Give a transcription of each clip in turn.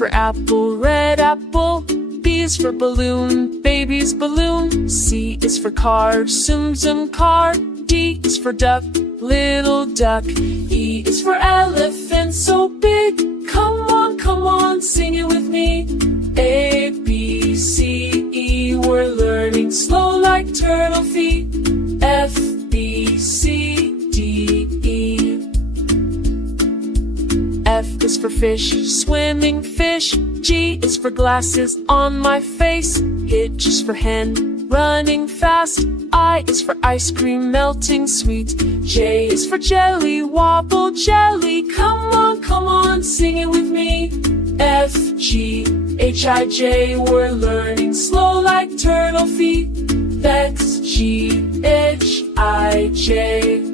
for apple, red apple. B is for balloon, baby's balloon. C is for car, zoom zoom car. D is for duck, little duck. E is for elephant, so big. Come on, sing it with me. A, B, C, E, we're learning slow like turtle feet. F, B, C, D, E. F is for fish, swimming fish. G is for glasses on my face. H is for hen, running fast. I is for ice cream, melting sweet. J is for jelly, wobble jelly. Come on, sing it with me. F, G, H, I, J, we're learning slow like turtle feet. X, G, H, I, J.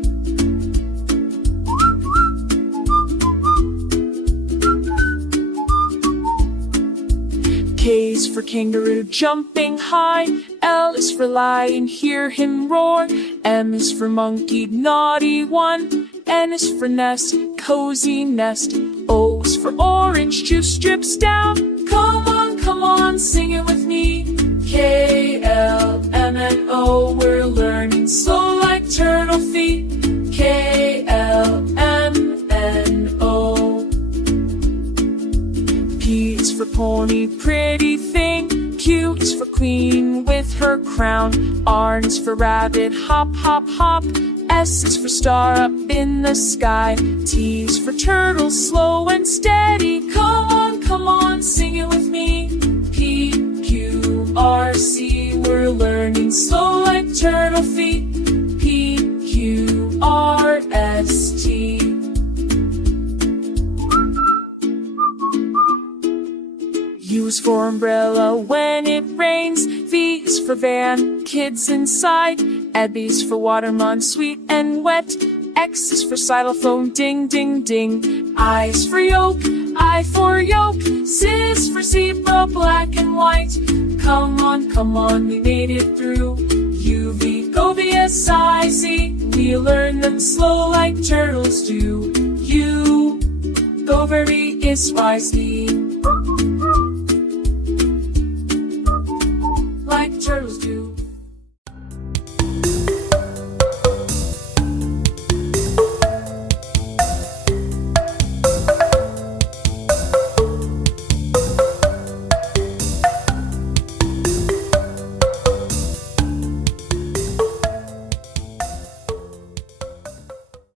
K is for kangaroo, jumping high. L is for lion, hear him roar. M is for monkey, naughty one. N is for nest, cozy nest. O is for orange, juice drips down. Come on, sing it with me. K, L, M, N, O, we're learning slow like turtle feet. K, L, M, N, O. P is for pony, pretty thing. Q is for queen with her crown. R is for rabbit, hop, hop, hop. S is for star up in the sky. T is for turtle, slow and steady. Come on, sing it with me. P, Q, R, C, we're learning slow like turtle feet. P, Q, R, S, T. U is for umbrella when it rains. V is for van, kids inside. B is for watermelon, sweet and wet. X is for xylophone, ding, ding, ding. I is for yoke, I for yoke. Z is for zebra, black and white. Come on, we made it through. U, V, go, V, S, I, Z. We learn them slow like turtles do. U, go, very, is, Y, Z.